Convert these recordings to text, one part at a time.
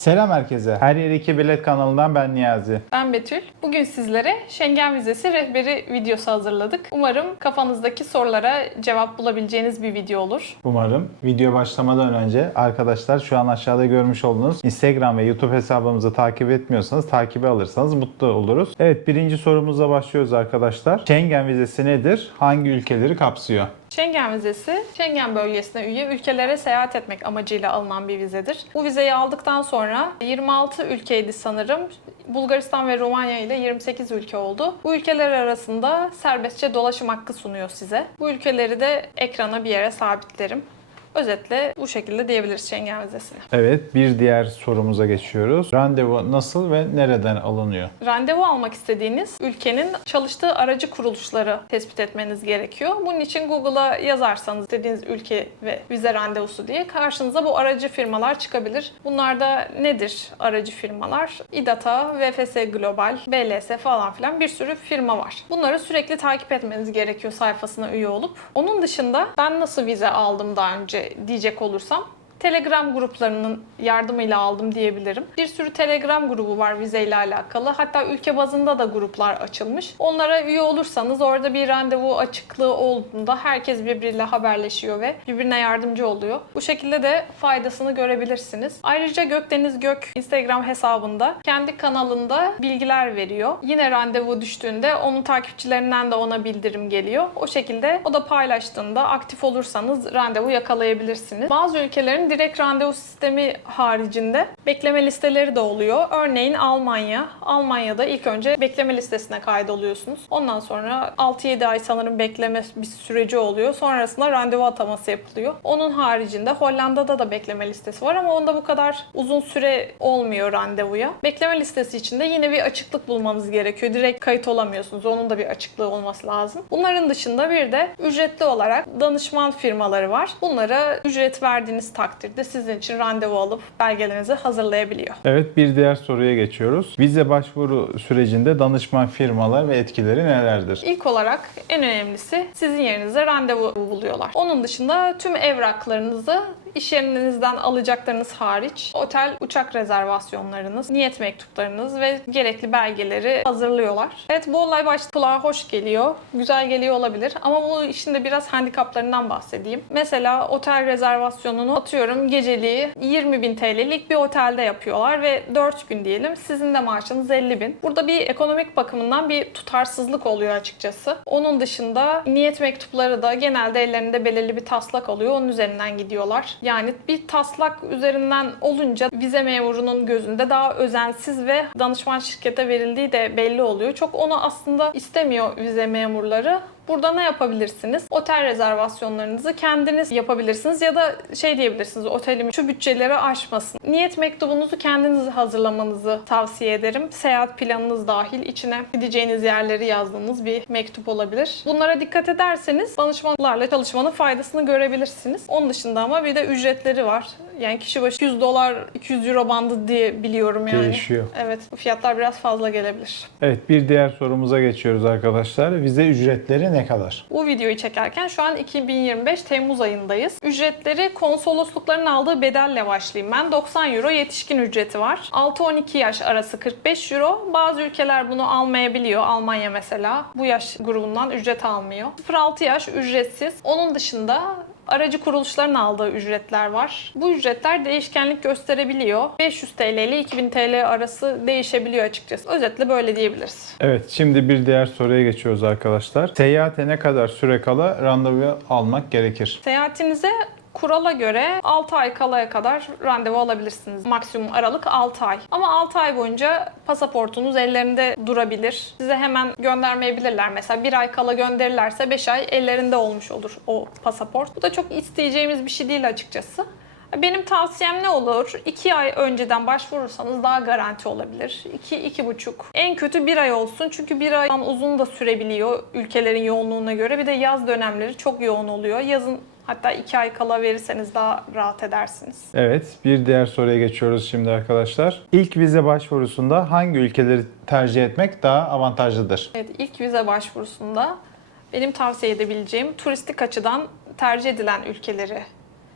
Selam herkese. Her Yer 2 Bilet kanalından ben Niyazi. Ben Betül. Bugün sizlere Schengen vizesi rehberi videosu hazırladık. Umarım kafanızdaki sorulara cevap bulabileceğiniz bir video olur. Umarım video başlamadan önce arkadaşlar şu an aşağıda görmüş olduğunuz Instagram ve YouTube hesabımızı takip etmiyorsanız takibi alırsanız mutlu oluruz. Evet birinci sorumuzla başlıyoruz arkadaşlar. Schengen vizesi nedir? Hangi ülkeleri kapsıyor? Schengen vizesi, Schengen bölgesine üye ülkelere seyahat etmek amacıyla alınan bir vizedir. Bu vizeyi aldıktan sonra 26 ülkeydi sanırım. Bulgaristan ve Romanya ile 28 ülke oldu. Bu ülkeler arasında serbestçe dolaşım hakkı sunuyor size. Bu ülkeleri de ekrana bir yere sabitlerim. Özetle bu şekilde diyebiliriz Schengen vizesine. Evet bir diğer sorumuza geçiyoruz. Randevu nasıl ve nereden alınıyor? Randevu almak istediğiniz ülkenin çalıştığı aracı kuruluşları tespit etmeniz gerekiyor. Bunun için Google'a yazarsanız istediğiniz ülke ve vize randevusu diye karşınıza bu aracı firmalar çıkabilir. Bunlar da nedir aracı firmalar? İDATA, VFS Global, BLS falan filan bir sürü firma var. Bunları sürekli takip etmeniz gerekiyor sayfasına üye olup. Onun dışında ben nasıl vize aldım daha önce diyecek olursam Telegram gruplarının yardımıyla aldım diyebilirim. Bir sürü Telegram grubu var vizeyle alakalı. Hatta ülke bazında da gruplar açılmış. Onlara üye olursanız orada bir randevu açıklığı olduğunda herkes birbiriyle haberleşiyor ve birbirine yardımcı oluyor. Bu şekilde de faydasını görebilirsiniz. Ayrıca Gökdeniz Gök Instagram hesabında kendi kanalında bilgiler veriyor. Yine randevu düştüğünde onun takipçilerinden de ona bildirim geliyor. O şekilde o da paylaştığında aktif olursanız randevu yakalayabilirsiniz. Bazı ülkelerin direkt randevu sistemi haricinde bekleme listeleri de oluyor. Örneğin Almanya. Almanya'da ilk önce bekleme listesine kaydoluyorsunuz. Ondan sonra 6-7 ay sanırım bekleme bir süreci oluyor. Sonrasında randevu ataması yapılıyor. Onun haricinde Hollanda'da da bekleme listesi var ama onda bu kadar uzun süre olmuyor randevuya. Bekleme listesi içinde yine bir açıklık bulmanız gerekiyor. Direkt kayıt olamıyorsunuz. Onun da bir açıklığı olması lazım. Bunların dışında bir de ücretli olarak danışman firmaları var. Bunlara ücret verdiğiniz takdirde sizin için randevu alıp belgelerinizi hazırlayabiliyor. Evet bir diğer soruya geçiyoruz. Vize başvuru sürecinde danışman firmalar ve etkileri nelerdir? İlk olarak en önemlisi sizin yerinize randevu buluyorlar. Onun dışında tüm evraklarınızı iş yerinizden alacaklarınız hariç otel, uçak rezervasyonlarınız, niyet mektuplarınız ve gerekli belgeleri hazırlıyorlar. Evet bu olay başta kulağa hoş geliyor, güzel geliyor olabilir ama bu işin de biraz handikaplarından bahsedeyim. Mesela otel rezervasyonunu atıyorum geceliği 20 bin TL'lik bir otelde yapıyorlar ve 4 gün diyelim sizin de maaşınız 50 bin. Burada bir ekonomik bakımından bir tutarsızlık oluyor açıkçası. Onun dışında niyet mektupları da genelde ellerinde belirli bir taslak oluyor. Onun üzerinden gidiyorlar. Yani bir taslak üzerinden olunca vize memurunun gözünde daha özensiz ve danışman şirkete verildiği de belli oluyor. Çok onu aslında istemiyor vize memurları. Burada ne yapabilirsiniz? Otel rezervasyonlarınızı kendiniz yapabilirsiniz ya da şey diyebilirsiniz otelim şu bütçeleri aşmasın. Niyet mektubunuzu kendiniz hazırlamanızı tavsiye ederim. Seyahat planınız dahil içine gideceğiniz yerleri yazdığınız bir mektup olabilir. Bunlara dikkat ederseniz danışmanlarla çalışmanın faydasını görebilirsiniz. Onun dışında ama bir de ücretleri var. Yani kişi başı 100 dolar 200 euro bandı diye biliyorum yani. Değişiyor. Evet bu fiyatlar biraz fazla gelebilir. Evet bir diğer sorumuza geçiyoruz arkadaşlar. Vize ücretleri ne kadar? Bu videoyu çekerken şu an 2025 Temmuz ayındayız. Ücretleri konsoloslukların aldığı bedelle başlayayım ben. 90 euro yetişkin ücreti var. 6-12 yaş arası 45 euro. Bazı ülkeler bunu almayabiliyor. Almanya mesela bu yaş grubundan ücret almıyor. 0-6 yaş ücretsiz. Onun dışında aracı kuruluşların aldığı ücretler var. Bu ücretler değişkenlik gösterebiliyor. 500 TL ile 2000 TL arası değişebiliyor açıkçası. Özetle böyle diyebiliriz. Evet şimdi bir diğer soruya geçiyoruz arkadaşlar. Seyahate ne kadar süre kala randevu almak gerekir? Seyahatinize kurala göre 6 ay kalaya kadar randevu alabilirsiniz. Maksimum aralık 6 ay. Ama 6 ay boyunca pasaportunuz ellerinde durabilir. Size hemen göndermeyebilirler. Mesela 1 ay kala gönderirlerse 5 ay ellerinde olmuş olur o pasaport. Bu da çok isteyeceğimiz bir şey değil açıkçası. Benim tavsiyem ne olur? 2 ay önceden başvurursanız daha garanti olabilir. 2 iki, 2,5. En kötü 1 ay olsun. Çünkü 1 aydan uzun da sürebiliyor ülkelerin yoğunluğuna göre. Bir de yaz dönemleri çok yoğun oluyor. Yazın Hatta 2 ay kala verirseniz daha rahat edersiniz. Evet bir diğer soruya geçiyoruz şimdi arkadaşlar. İlk vize başvurusunda hangi ülkeleri tercih etmek daha avantajlıdır? Evet, ilk vize başvurusunda benim tavsiye edebileceğim turistik açıdan tercih edilen ülkeleri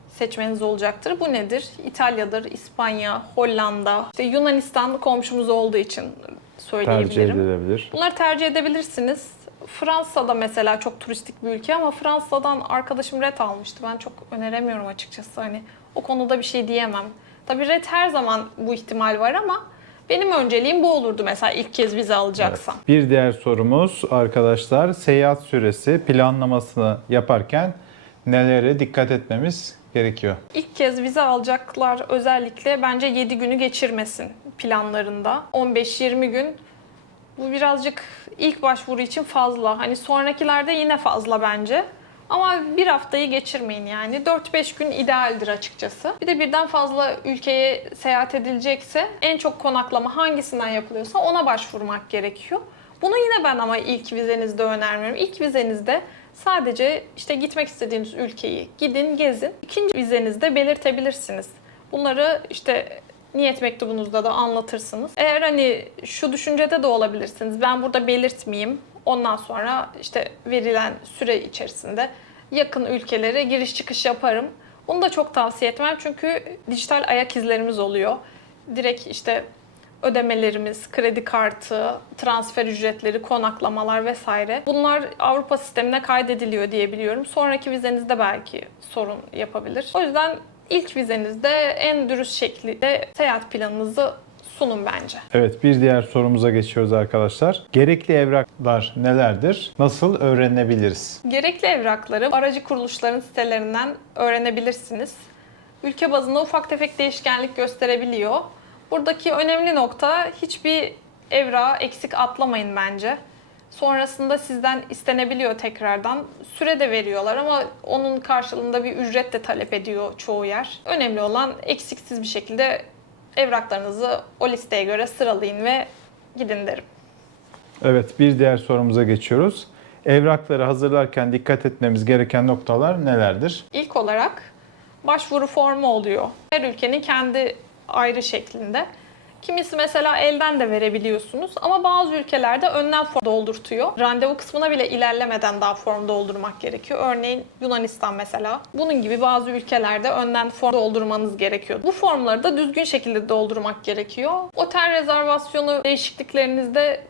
seçmeniz olacaktır. Bu nedir? İtalya'dır, İspanya, Hollanda, işte Yunanistan komşumuz olduğu için Tercih söyleyebilirim. edilebilir. Bunları tercih edebilirsiniz. Fransa'da mesela çok turistik bir ülke ama Fransa'dan arkadaşım ret almıştı. Ben çok öneremiyorum açıkçası. Hani o konuda bir şey diyemem. Tabii ret her zaman bu ihtimal var ama benim önceliğim bu olurdu mesela ilk kez vize alacaksam. Bir diğer sorumuz arkadaşlar seyahat süresi planlamasını yaparken nelere dikkat etmemiz gerekiyor? İlk kez vize alacaklar özellikle bence 7 günü geçirmesin planlarında. 15-20 gün bu birazcık ilk başvuru için fazla. Hani sonrakilerde yine fazla bence. Ama bir haftayı geçirmeyin yani. 4-5 gün idealdir açıkçası. Bir de birden fazla ülkeye seyahat edilecekse en çok konaklama hangisinden yapılıyorsa ona başvurmak gerekiyor. Bunu yine ben ama ilk vizenizde önermiyorum. İlk vizenizde sadece işte gitmek istediğiniz ülkeyi gidin, gezin. İkinci vizenizde belirtebilirsiniz. Bunları işte niyet mektubunuzda da anlatırsınız. Eğer hani şu düşüncede de olabilirsiniz. Ben burada belirtmeyeyim. Ondan sonra işte verilen süre içerisinde yakın ülkelere giriş çıkış yaparım. Bunu da çok tavsiye etmem çünkü dijital ayak izlerimiz oluyor. Direkt işte ödemelerimiz, kredi kartı, transfer ücretleri, konaklamalar vesaire. Bunlar Avrupa sistemine kaydediliyor diye biliyorum. Sonraki vizenizde belki sorun yapabilir. O yüzden ilk vizenizde en dürüst şekilde seyahat planınızı sunun bence. Evet bir diğer sorumuza geçiyoruz arkadaşlar. Gerekli evraklar nelerdir? Nasıl öğrenebiliriz? Gerekli evrakları aracı kuruluşların sitelerinden öğrenebilirsiniz. Ülke bazında ufak tefek değişkenlik gösterebiliyor. Buradaki önemli nokta hiçbir evrağı eksik atlamayın bence. Sonrasında sizden istenebiliyor tekrardan. Süre de veriyorlar ama onun karşılığında bir ücret de talep ediyor çoğu yer. Önemli olan eksiksiz bir şekilde evraklarınızı o listeye göre sıralayın ve gidin derim. Evet bir diğer sorumuza geçiyoruz. Evrakları hazırlarken dikkat etmemiz gereken noktalar nelerdir? İlk olarak başvuru formu oluyor. Her ülkenin kendi ayrı şeklinde. Kimisi mesela elden de verebiliyorsunuz ama bazı ülkelerde önden form doldurtuyor. Randevu kısmına bile ilerlemeden daha form doldurmak gerekiyor. Örneğin Yunanistan mesela. Bunun gibi bazı ülkelerde önden form doldurmanız gerekiyor. Bu formları da düzgün şekilde doldurmak gerekiyor. Otel rezervasyonu değişikliklerinizde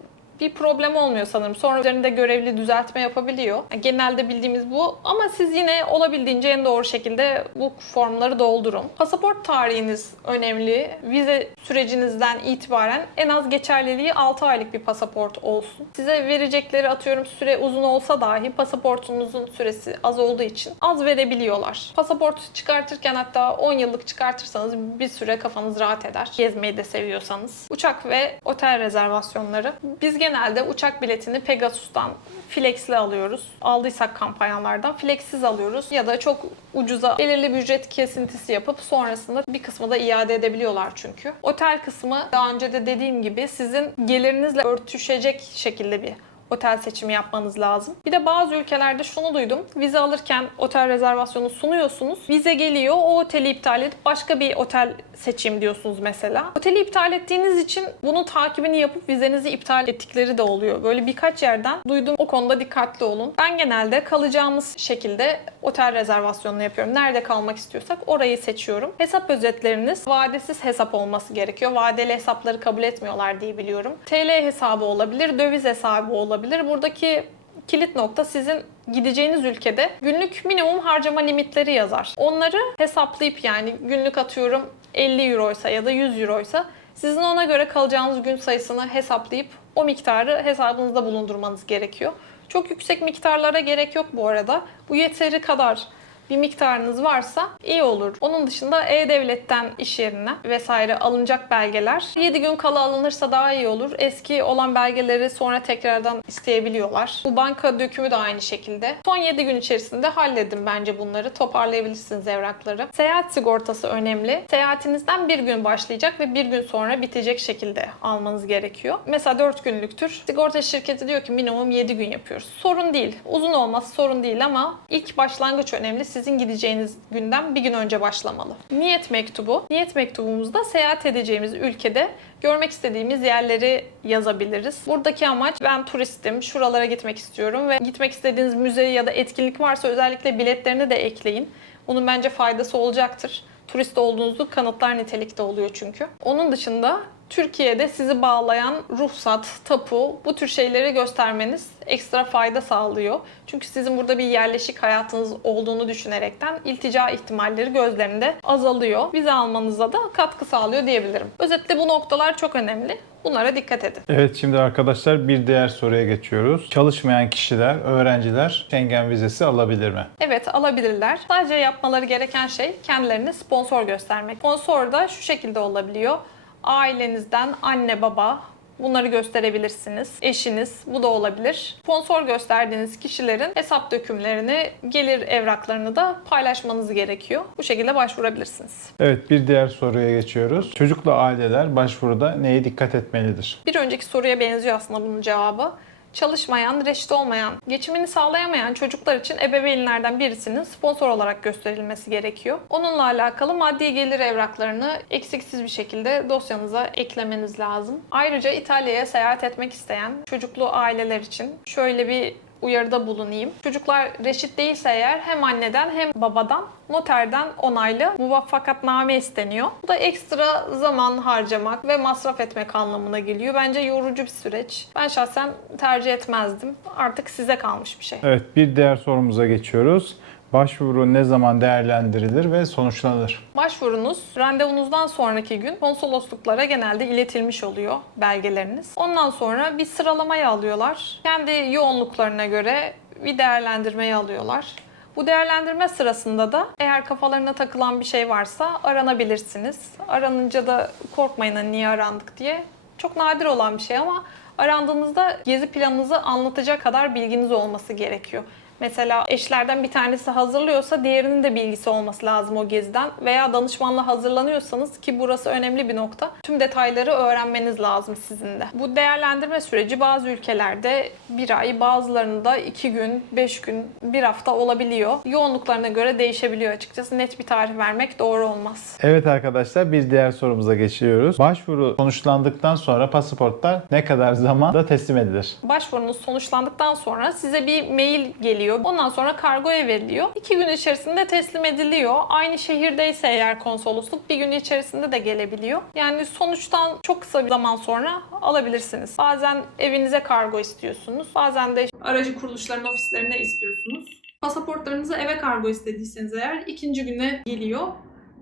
bir problem olmuyor sanırım. Sonra üzerinde görevli düzeltme yapabiliyor. Genelde bildiğimiz bu ama siz yine olabildiğince en doğru şekilde bu formları doldurun. Pasaport tarihiniz önemli. Vize sürecinizden itibaren en az geçerliliği 6 aylık bir pasaport olsun. Size verecekleri atıyorum süre uzun olsa dahi pasaportunuzun süresi az olduğu için az verebiliyorlar. Pasaport çıkartırken hatta 10 yıllık çıkartırsanız bir süre kafanız rahat eder. Gezmeyi de seviyorsanız. Uçak ve otel rezervasyonları. Biz genelde uçak biletini Pegasus'tan Flex'le alıyoruz. Aldıysak kampanyalardan Flex'siz alıyoruz ya da çok ucuza belirli bir ücret kesintisi yapıp sonrasında bir kısmı da iade edebiliyorlar çünkü. Otel kısmı daha önce de dediğim gibi sizin gelirinizle örtüşecek şekilde bir otel seçimi yapmanız lazım. Bir de bazı ülkelerde şunu duydum. Vize alırken otel rezervasyonu sunuyorsunuz. Vize geliyor, o oteli iptal edip başka bir otel seçeyim diyorsunuz mesela. Oteli iptal ettiğiniz için bunun takibini yapıp vizenizi iptal ettikleri de oluyor. Böyle birkaç yerden duydum. O konuda dikkatli olun. Ben genelde kalacağımız şekilde otel rezervasyonunu yapıyorum. Nerede kalmak istiyorsak orayı seçiyorum. Hesap özetleriniz vadesiz hesap olması gerekiyor. Vadeli hesapları kabul etmiyorlar diye biliyorum. TL hesabı olabilir, döviz hesabı olabilir. Buradaki kilit nokta sizin gideceğiniz ülkede günlük minimum harcama limitleri yazar. Onları hesaplayıp yani günlük atıyorum 50 euroysa ya da 100 euroysa sizin ona göre kalacağınız gün sayısını hesaplayıp o miktarı hesabınızda bulundurmanız gerekiyor. Çok yüksek miktarlara gerek yok bu arada. Bu yeteri kadar bir miktarınız varsa iyi olur. Onun dışında E-Devlet'ten iş yerine vesaire alınacak belgeler 7 gün kala alınırsa daha iyi olur. Eski olan belgeleri sonra tekrardan isteyebiliyorlar. Bu banka dökümü de aynı şekilde. Son 7 gün içerisinde halledin bence bunları. Toparlayabilirsiniz evrakları. Seyahat sigortası önemli. Seyahatinizden bir gün başlayacak ve bir gün sonra bitecek şekilde almanız gerekiyor. Mesela 4 günlüktür. Sigorta şirketi diyor ki minimum 7 gün yapıyoruz. Sorun değil. Uzun olması sorun değil ama ilk başlangıç önemli. Sizin gideceğiniz günden bir gün önce başlamalı. Niyet mektubu. Niyet mektubumuzda seyahat edeceğimiz ülkede görmek istediğimiz yerleri yazabiliriz. Buradaki amaç ben turistim, şuralara gitmek istiyorum ve gitmek istediğiniz müze ya da etkinlik varsa özellikle biletlerini de ekleyin. Bunun bence faydası olacaktır. Turist olduğunuzu kanıtlar nitelikte oluyor çünkü. Onun dışında Türkiye'de sizi bağlayan ruhsat, tapu bu tür şeyleri göstermeniz ekstra fayda sağlıyor. Çünkü sizin burada bir yerleşik hayatınız olduğunu düşünerekten iltica ihtimalleri gözlerinde azalıyor. Vize almanıza da katkı sağlıyor diyebilirim. Özetle bu noktalar çok önemli. Bunlara dikkat edin. Evet şimdi arkadaşlar bir diğer soruya geçiyoruz. Çalışmayan kişiler, öğrenciler Schengen vizesi alabilir mi? Evet alabilirler. Sadece yapmaları gereken şey kendilerini sponsor göstermek. Sponsor da şu şekilde olabiliyor. Ailenizden anne baba bunları gösterebilirsiniz. Eşiniz bu da olabilir. Sponsor gösterdiğiniz kişilerin hesap dökümlerini, gelir evraklarını da paylaşmanız gerekiyor. Bu şekilde başvurabilirsiniz. Evet bir diğer soruya geçiyoruz. Çocuklu aileler başvuruda neye dikkat etmelidir? Bir önceki soruya benziyor aslında bunun cevabı. Çalışmayan, reşit olmayan, geçimini sağlayamayan çocuklar için ebeveynlerden birisinin sponsor olarak gösterilmesi gerekiyor. Onunla alakalı maddi gelir evraklarını eksiksiz bir şekilde dosyanıza eklemeniz lazım. Ayrıca İtalya'ya seyahat etmek isteyen çocuklu aileler için şöyle bir uyarıda bulunayım. Çocuklar reşit değilse eğer hem anneden hem babadan noterden onaylı muvaffakatname isteniyor. Bu da ekstra zaman harcamak ve masraf etmek anlamına geliyor. Bence yorucu bir süreç. Ben şahsen tercih etmezdim. Artık size kalmış bir şey. Evet bir diğer sorumuza geçiyoruz. Başvuru ne zaman değerlendirilir ve sonuçlanır? Başvurunuz randevunuzdan sonraki gün konsolosluklara genelde iletilmiş oluyor belgeleriniz. Ondan sonra bir sıralamaya alıyorlar. Kendi yoğunluklarına göre bir değerlendirmeyi alıyorlar. Bu değerlendirme sırasında da eğer kafalarına takılan bir şey varsa aranabilirsiniz. Aranınca da korkmayın hani niye arandık diye. Çok nadir olan bir şey ama arandığınızda gezi planınızı anlatacak kadar bilginiz olması gerekiyor. Mesela eşlerden bir tanesi hazırlıyorsa diğerinin de bilgisi olması lazım o geziden veya danışmanla hazırlanıyorsanız ki burası önemli bir nokta. Tüm detayları öğrenmeniz lazım sizin de. Bu değerlendirme süreci bazı ülkelerde bir ay, bazılarında iki gün, beş gün, bir hafta olabiliyor. Yoğunluklarına göre değişebiliyor açıkçası. Net bir tarih vermek doğru olmaz. Evet arkadaşlar bir diğer sorumuza geçiyoruz. Başvuru sonuçlandıktan sonra pasaportlar ne kadar zamanda teslim edilir? Başvurunuz sonuçlandıktan sonra size bir mail geliyor. Ondan sonra kargoya veriliyor. İki gün içerisinde teslim ediliyor. Aynı şehirdeyse eğer konsolosluk bir gün içerisinde de gelebiliyor. Yani sonuçtan çok kısa bir zaman sonra alabilirsiniz. Bazen evinize kargo istiyorsunuz. Bazen de aracı kuruluşların ofislerine istiyorsunuz. Pasaportlarınızı eve kargo istediyseniz eğer ikinci güne geliyor.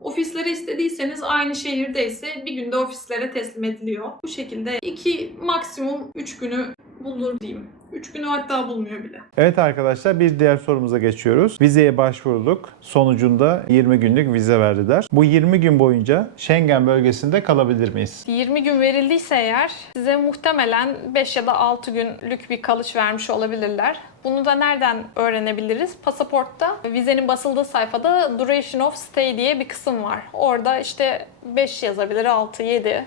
Ofislere istediyseniz aynı şehirdeyse bir günde ofislere teslim ediliyor. Bu şekilde 2 maksimum 3 günü bulur diyeyim. 3 günü hatta bulmuyor bile. Evet arkadaşlar bir diğer sorumuza geçiyoruz. Vizeye başvurduk. Sonucunda 20 günlük vize verdiler. Bu 20 gün boyunca Schengen bölgesinde kalabilir miyiz? 20 gün verildiyse eğer size muhtemelen 5 ya da 6 günlük bir kalış vermiş olabilirler. Bunu da nereden öğrenebiliriz? Pasaportta vizenin basıldığı sayfada duration of stay diye bir kısım var. Orada işte 5 yazabilir, 6, 7,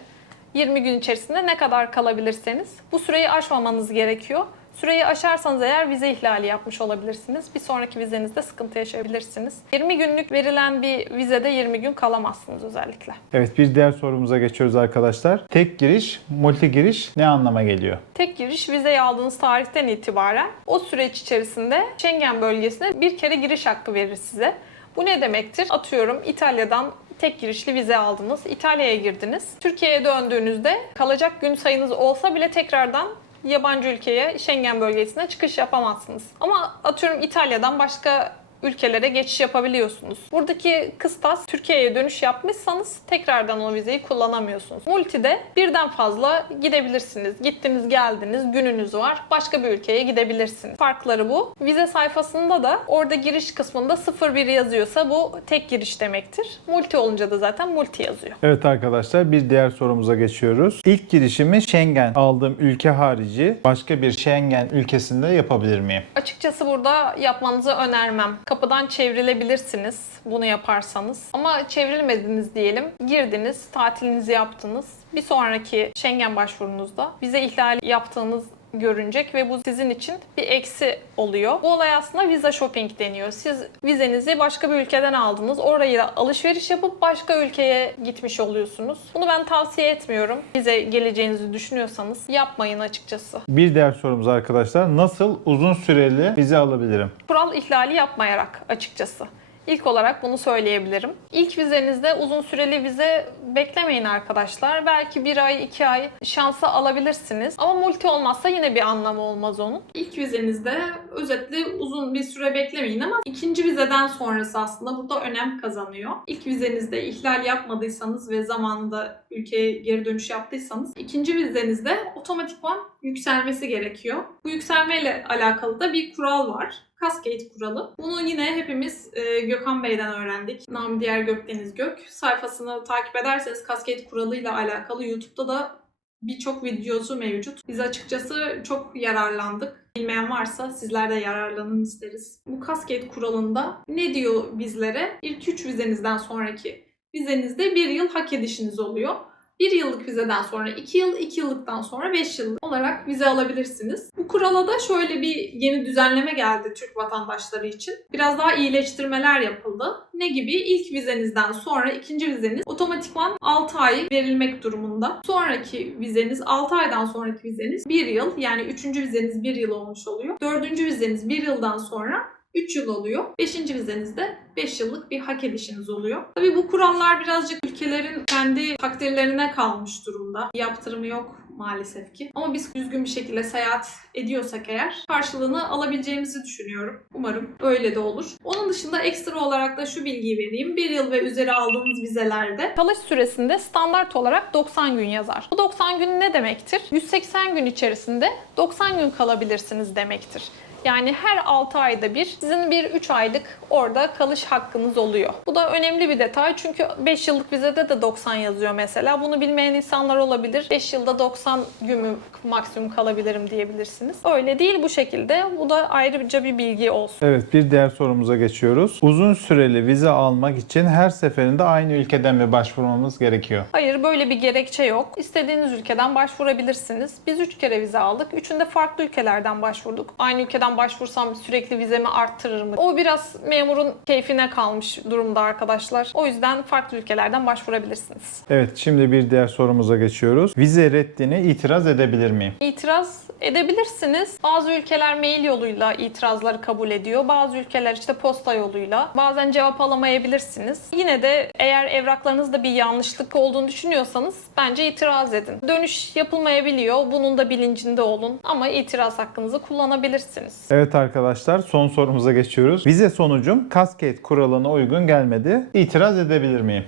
20 gün içerisinde ne kadar kalabilirseniz bu süreyi aşmamanız gerekiyor. Süreyi aşarsanız eğer vize ihlali yapmış olabilirsiniz. Bir sonraki vizenizde sıkıntı yaşayabilirsiniz. 20 günlük verilen bir vizede 20 gün kalamazsınız özellikle. Evet bir diğer sorumuza geçiyoruz arkadaşlar. Tek giriş, multi giriş ne anlama geliyor? Tek giriş vizeyi aldığınız tarihten itibaren o süreç içerisinde Schengen bölgesine bir kere giriş hakkı verir size. Bu ne demektir? Atıyorum İtalya'dan tek girişli vize aldınız. İtalya'ya girdiniz. Türkiye'ye döndüğünüzde kalacak gün sayınız olsa bile tekrardan yabancı ülkeye, Schengen bölgesine çıkış yapamazsınız. Ama atıyorum İtalya'dan başka ülkelere geçiş yapabiliyorsunuz. Buradaki kıstas Türkiye'ye dönüş yapmışsanız tekrardan o vizeyi kullanamıyorsunuz. Multi'de birden fazla gidebilirsiniz. Gittiniz geldiniz gününüz var. Başka bir ülkeye gidebilirsiniz. Farkları bu. Vize sayfasında da orada giriş kısmında 01 yazıyorsa bu tek giriş demektir. Multi olunca da zaten multi yazıyor. Evet arkadaşlar bir diğer sorumuza geçiyoruz. İlk girişimi Schengen aldığım ülke harici başka bir Schengen ülkesinde yapabilir miyim? Açıkçası burada yapmanızı önermem. Kapıdan çevrilebilirsiniz bunu yaparsanız. Ama çevrilmediniz diyelim. Girdiniz, tatilinizi yaptınız. Bir sonraki Schengen başvurunuzda vize ihlali yaptığınız görünecek ve bu sizin için bir eksi oluyor. Bu olay aslında viza shopping deniyor. Siz vizenizi başka bir ülkeden aldınız. Orayı da alışveriş yapıp başka ülkeye gitmiş oluyorsunuz. Bunu ben tavsiye etmiyorum. Vize geleceğinizi düşünüyorsanız yapmayın açıkçası. Bir diğer sorumuz arkadaşlar. Nasıl uzun süreli vize alabilirim? kural ihlali yapmayarak açıkçası. İlk olarak bunu söyleyebilirim. İlk vizenizde uzun süreli vize beklemeyin arkadaşlar. Belki bir ay, iki ay şansa alabilirsiniz. Ama multi olmazsa yine bir anlamı olmaz onun. İlk vizenizde özetle uzun bir süre beklemeyin ama ikinci vizeden sonrası aslında burada önem kazanıyor. İlk vizenizde ihlal yapmadıysanız ve zamanında ülkeye geri dönüş yaptıysanız ikinci vizenizde otomatikman yükselmesi gerekiyor. Bu yükselmeyle alakalı da bir kural var. Cascade kuralı. Bunu yine hepimiz e, Gökhan Bey'den öğrendik. Nam diğer Gökdeniz Gök. Sayfasını takip ederseniz Cascade kuralıyla alakalı YouTube'da da birçok videosu mevcut. Biz açıkçası çok yararlandık. Bilmeyen varsa sizler de yararlanın isteriz. Bu Cascade kuralında ne diyor bizlere? İlk 3 vizenizden sonraki vizenizde bir yıl hak edişiniz oluyor. Bir yıllık vizeden sonra 2 yıl, 2 yıllıktan sonra 5 yıl olarak vize alabilirsiniz. Bu kurala da şöyle bir yeni düzenleme geldi Türk vatandaşları için. Biraz daha iyileştirmeler yapıldı. Ne gibi? İlk vizenizden sonra ikinci vizeniz otomatikman 6 ay verilmek durumunda. Sonraki vizeniz 6 aydan sonraki vizeniz 1 yıl yani 3. vizeniz 1 yıl olmuş oluyor. 4. vizeniz 1 yıldan sonra 3 yıl oluyor. 5. vizenizde 5 yıllık bir hak edişiniz oluyor. Tabii bu kurallar birazcık ülkelerin kendi takdirlerine kalmış durumda. Bir yaptırımı yok maalesef ki. Ama biz düzgün bir şekilde seyahat ediyorsak eğer karşılığını alabileceğimizi düşünüyorum. Umarım öyle de olur. Onun dışında ekstra olarak da şu bilgiyi vereyim. 1 yıl ve üzeri aldığımız vizelerde kalış süresinde standart olarak 90 gün yazar. Bu 90 gün ne demektir? 180 gün içerisinde 90 gün kalabilirsiniz demektir. Yani her 6 ayda bir sizin bir 3 aylık orada kalış hakkınız oluyor. Bu da önemli bir detay çünkü 5 yıllık vizede de 90 yazıyor mesela. Bunu bilmeyen insanlar olabilir. 5 yılda 90 gün maksimum kalabilirim diyebilirsiniz. Öyle değil bu şekilde. Bu da ayrıca bir bilgi olsun. Evet bir diğer sorumuza geçiyoruz. Uzun süreli vize almak için her seferinde aynı ülkeden mi başvurmamız gerekiyor? Hayır böyle bir gerekçe yok. İstediğiniz ülkeden başvurabilirsiniz. Biz 3 kere vize aldık. Üçünde farklı ülkelerden başvurduk. Aynı ülkeden başvursam sürekli vizemi arttırır mı? O biraz memurun keyfine kalmış durumda arkadaşlar. O yüzden farklı ülkelerden başvurabilirsiniz. Evet şimdi bir diğer sorumuza geçiyoruz. Vize reddine itiraz edebilir miyim? İtiraz edebilirsiniz. Bazı ülkeler mail yoluyla itirazları kabul ediyor. Bazı ülkeler işte posta yoluyla. Bazen cevap alamayabilirsiniz. Yine de eğer evraklarınızda bir yanlışlık olduğunu düşünüyorsanız bence itiraz edin. Dönüş yapılmayabiliyor. Bunun da bilincinde olun. Ama itiraz hakkınızı kullanabilirsiniz. Evet arkadaşlar son sorumuza geçiyoruz. Vize sonucum Cascade kuralına uygun gelmedi. İtiraz edebilir miyim?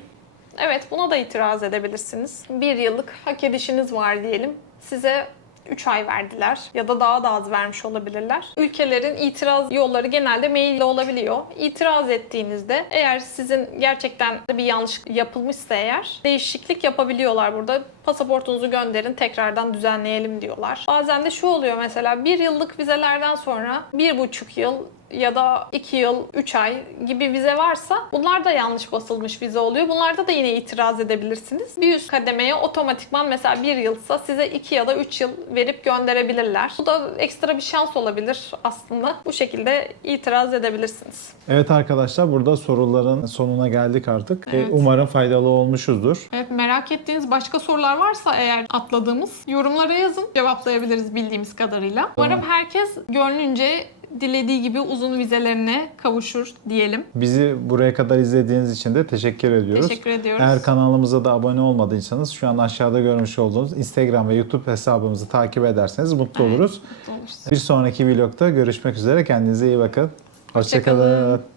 Evet buna da itiraz edebilirsiniz. Bir yıllık hak edişiniz var diyelim. Size 3 ay verdiler ya da daha da az vermiş olabilirler. Ülkelerin itiraz yolları genelde maille olabiliyor. İtiraz ettiğinizde eğer sizin gerçekten bir yanlış yapılmışsa eğer değişiklik yapabiliyorlar burada. Pasaportunuzu gönderin tekrardan düzenleyelim diyorlar. Bazen de şu oluyor mesela bir yıllık vizelerden sonra bir buçuk yıl ya da 2 yıl, 3 ay gibi vize varsa bunlar da yanlış basılmış vize oluyor. Bunlarda da yine itiraz edebilirsiniz. Bir üst kademeye otomatikman mesela 1 yılsa size 2 ya da 3 yıl verip gönderebilirler. Bu da ekstra bir şans olabilir aslında. Bu şekilde itiraz edebilirsiniz. Evet arkadaşlar burada soruların sonuna geldik artık. E, Evet. umarım faydalı olmuşuzdur. Evet merak ettiğiniz başka sorular varsa eğer atladığımız yorumlara yazın. Cevaplayabiliriz bildiğimiz kadarıyla. Umarım herkes gönlünce dilediği gibi uzun vizelerine kavuşur diyelim. Bizi buraya kadar izlediğiniz için de teşekkür ediyoruz. Teşekkür ediyoruz. Eğer kanalımıza da abone olmadıysanız şu an aşağıda görmüş olduğunuz Instagram ve YouTube hesabımızı takip ederseniz mutlu Evet. oluruz. Mutlu olursunuz. Bir sonraki vlogda görüşmek üzere. Kendinize iyi bakın. Hoşça kalın. Hoşçakalın.